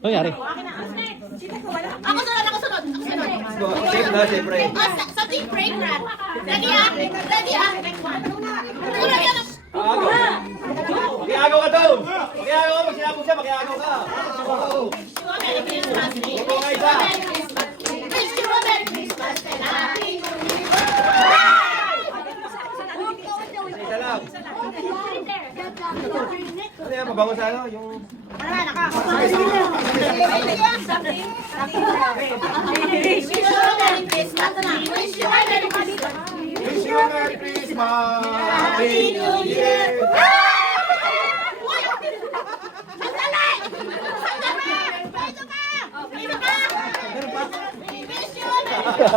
Ano nangyari? Ako sunod, ako sunod. Safe na, siyempre. Something fragrant. Ready ah? Ready ah? Makiagaw ka daw! Makiagaw ka, pag sinabog siya, makiagaw ka! Merry Christmas. Ito nga isa! Wish you a Merry Christmas and a Happy New Year. Isa lang. Ano yan, mabango sa ano? Yung... Wish you a Merry Christmas and a Wish you a Merry Christmas. Wish you a Merry Christmas! Happy New Year. Sandali! Sandali! Dito ka! Dito ka! Wish you a Merry Christmas.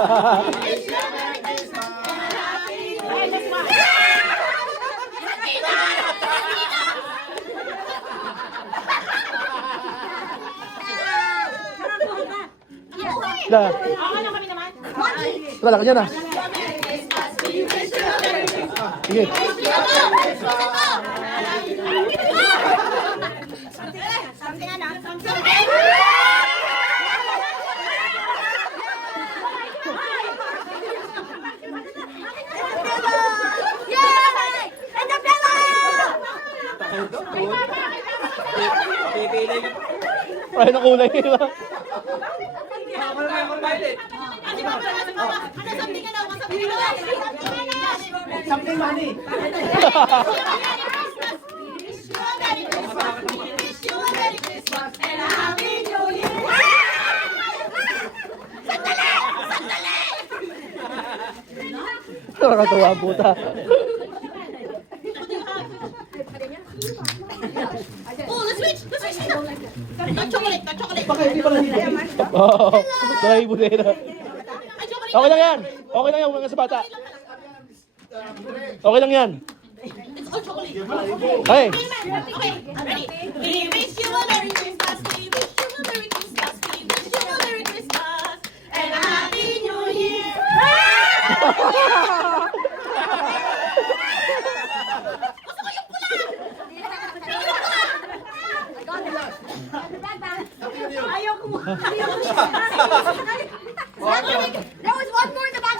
Wish you a Merry Christmas and a Happy New Year. Na. Wala ka dyan ah. Sige. Pipili ka. Ay, nakulay. Di ba? Ano na yung violet? Something money. Nakakatuwa ang puta. Oh, let's switch! Let's switch! The chocolate! The chocolate! Oo. Naibo na yun. Okay lang yan. Okay lang yan. Huwag sa bata. Okay lang yan. It's all chocolate. Okay. Okay, ready? We wish you a Merry Christmas. We wish you a Merry Christmas. We wish you a Merry Christmas and a Happy New Year. Gusto ko yung pula. Ayaw ko mo. There was one more in the box.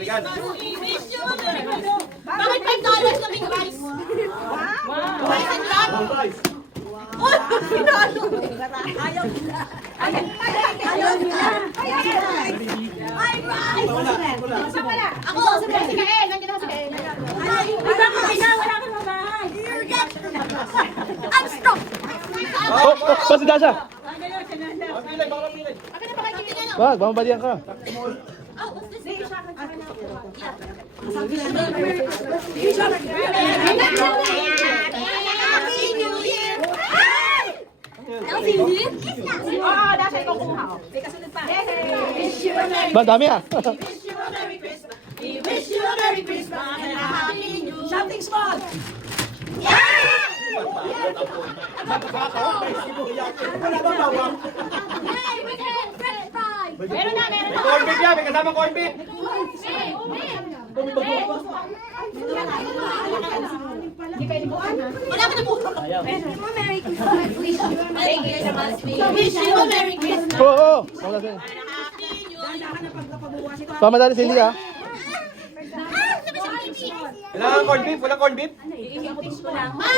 We wish you a Merry Christmas. Bakit $5 na big rice? Rice and love? Oh, sinalo. Ayaw nila. Ayaw nila. Ay, rice. Ako, si Kael. Nandiyan ako si Kael. Wala kang mabahay. I'm stuck. Oh, pasi Dasha. Mapilay, baka mapilay. Akin na ba kayo kaibigan? Wag, mamabalian ka. Oh, what's this? Happy New Year! Oo, nasa ikaw kuha. May kasunod pa. Wish you a Merry Ba, dami ah. Wish you a Merry Christmas. We wish you a Merry Christmas and a Happy New Year. Something small. Meron na, meron na. Corn beef yan, may kasama corn beef. Wala ka na po. Merry Christmas. Wish you a Merry Christmas. Wish you a Merry Christmas. Oo, oo. Wala sa'yo. And a Happy New Year. Pamadali si Lia. Kailangan corn beef, wala corn beef. Ma!